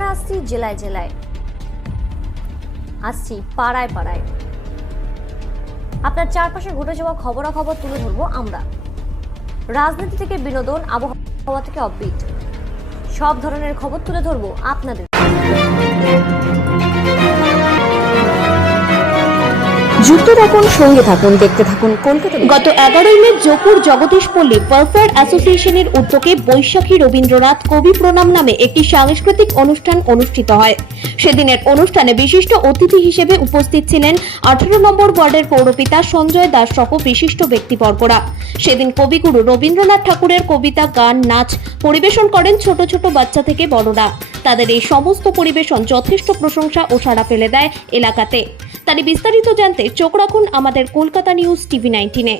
আমরা আসছি জেলায় জেলায়, আসছি পাড়ায় পাড়ায়। আপনার চারপাশে ঘটে যাওয়া খবরাখবর তুলে ধরবো আমরা। রাজনীতি থেকে বিনোদন, আবহাওয়া থেকে অফবিট, সব ধরনের খবর তুলে ধরবো আপনাদের। যুক্ত থাকুন, সঙ্গে থাকুন, দেখতে থাকুন কলকাতা। গত 11 মে জোপুর জগদীশপল্লী ওয়েলফেয়ার অ্যাসোসিয়েশনের উদ্যোগে বৈশাখী রবীন্দ্রনাথ কবি প্রণাম নামে একটি সাংস্কৃতিক অনুষ্ঠান অনুষ্ঠিত হয়। সেদিনের অনুষ্ঠানে বিশিষ্ট অতিথি হিসেবে উপস্থিত ছিলেন 18 নম্বর ওয়ার্ডের পৌরপিতা সঞ্জয় দাস সহ বিশিষ্ট ব্যক্তিবর্গরা। সেদিন কবিগুরু রবীন্দ্রনাথ ঠাকুরের কবিতা, গান, নাচ পরিবেশন করেন ছোট ছোট বাচ্চা থেকে বড়রা। তাদের এই সমস্ত পরিবেশন যথেষ্ট প্রশংসা ও সাড়া ফেলে দেয় এলাকাতে। তারই বিস্তারিত জানতে চোখ রাখুন আমাদের কলকাতা নিউজ টিভি 19-এ।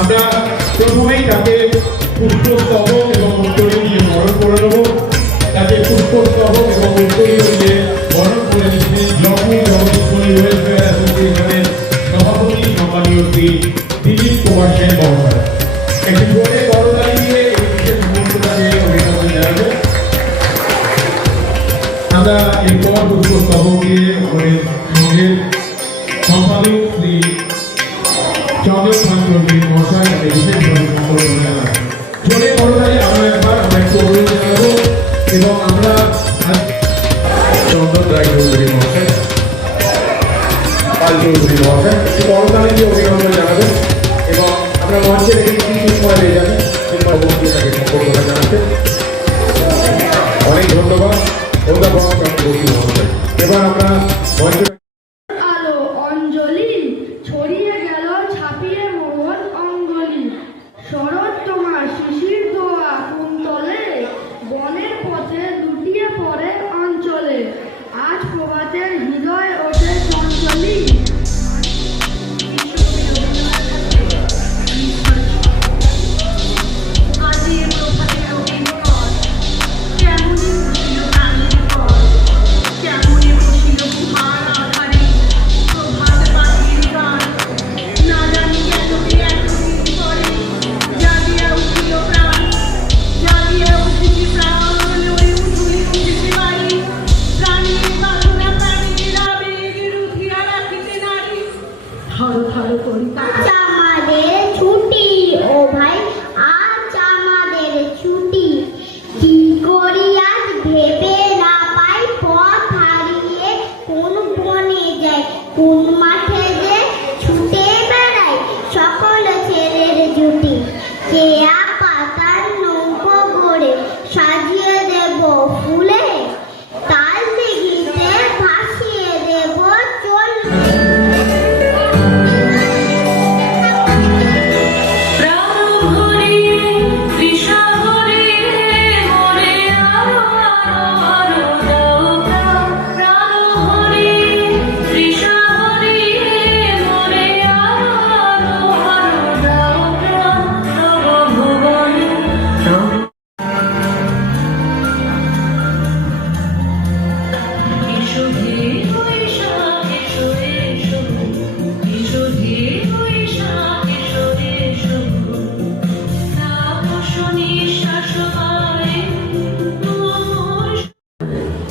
আমরা প্রথমেই তাকে পুষ্পস্তবক এবং উত্তরী দিয়ে বরণ করে দেবো। তাকে পুষ্পস্তবক এবং উত্তরী দিয়ে বরণ করে দিচ্ছেন লক্ষ্মী জগদীশপল্লী ওয়েলফেয়ার অ্যাসোসিয়েশনের সভাপতি সম্মানীয় শ্রী দিলীপ কুমার সেন মহোদয়। একটি জোরে করতালি দিয়ে এই বিশেষ মুহূর্তটাকে অভিনন্দন জানাবেন। আমরা এরপর পুষ্পস্তবক দিয়ে আমাদের সঙ্গে সম্পাদক শ্রী এবং আমরা চন্দন রায় চৌধুরী মহাশয়, পাল চৌধুরী মহাশয় একটু করতালি দিয়ে অভিনন্দন জানাবেন এবং আমরা মঞ্চে রেখে কিছু সময় পেয়ে যাবেন কিংবা অবশ্যই তাকে সম্পর্কটা জানাতে অনেক ধন্যবাদ। অধ্যাপক চৌধুরী মহাশয়, এবার আমরা মঞ্চে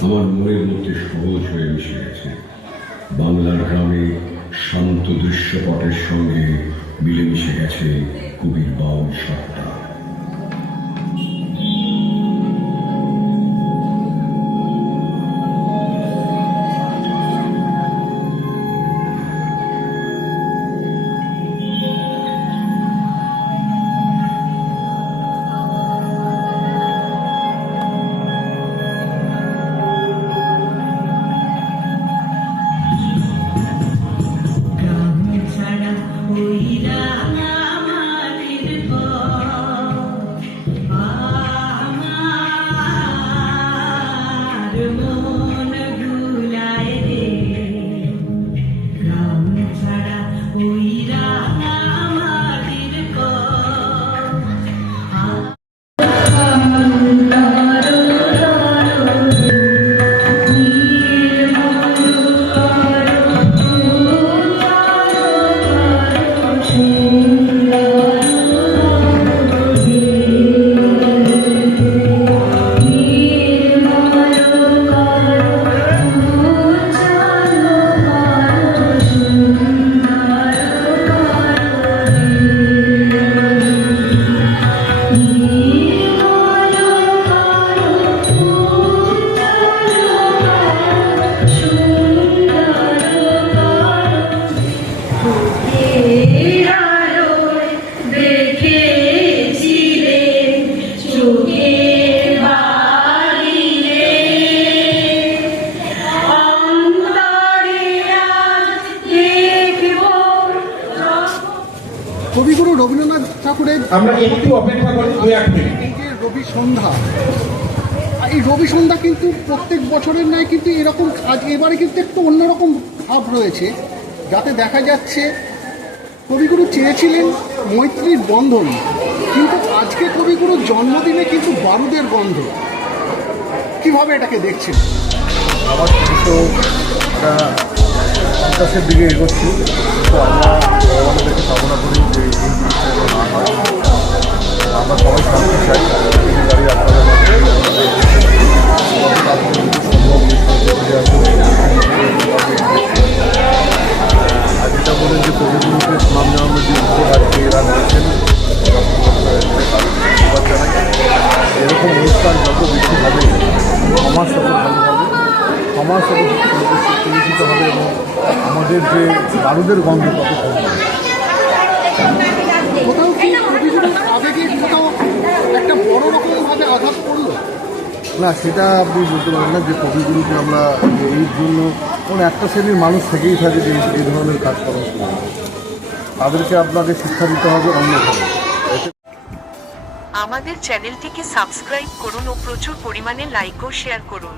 আমার মনের মধ্যে সহজ হয়ে মিশে গেছে। বাংলার গ্রামে শান্ত দৃশ্যপটের সঙ্গে মিলেমিশে গেছে কবির বাউল সত্তা। ওই রাঙা মাটির ঘর কবিগুরু রবীন্দ্রনাথ ঠাকুরের আমরা একটু অপেক্ষা করি 2-1 মিনিট। এই যে রবি সন্ধ্যা, এই রবি সন্ধ্যা কিন্তু প্রত্যেক বছরের নয়, কিন্তু এরকম আজ এবারে কিন্তু একটু অন্যরকম ভাব রয়েছে, যাতে দেখা যাচ্ছে কবিগুরু চেয়েছিলেন মৈত্রীর বন্ধন, কিন্তু আজকে কবিগুরুর জন্মদিনে কিন্তু বারুদের গন্ধ। কিভাবে এটাকে দেখছেন? আবার তো একটা বিকাশের দিকে এগোচ্ছি, তো আমরা ভগবানের কাছে কামনা করি যে এই জিনিসটা যেন না হয়। আমরা সবাই শান্তি চাই, গাড়ি আপনাদের মধ্যে আর যেটা বলেন যে কবিগুরুকে সুনাম জানানোর যে উদ্যোগ আজকে এরা নিয়েছেন, ধন্যবাদ জানাই। এরকম অনুষ্ঠান যত বেশি হবে সমাজ তত ভালো হবে, সমাজ তত পরিচিত হবে এবং আমাদের যে বারুদের গন্ধ তত কমবে। কোথাও কি কবিগুরুর আবেগে কোথাও একটা বড় রকমভাবে আঘাত পড়লো? না, সেটা আপনি বলতে পারেন না যে কবিগুরুকে আমরা এই জন্য কোন একটা শ্রেণীর মানুষ থেকেই থাকে যে এই ধরনের কাজকর্ম করে, তাদেরকে আপনাকে শিক্ষা দিতে হবে অন্যভাবে। আমাদের চ্যানেলটিকে সাবস্ক্রাইব করুন ও প্রচুর পরিমাণে লাইক ও শেয়ার করুন।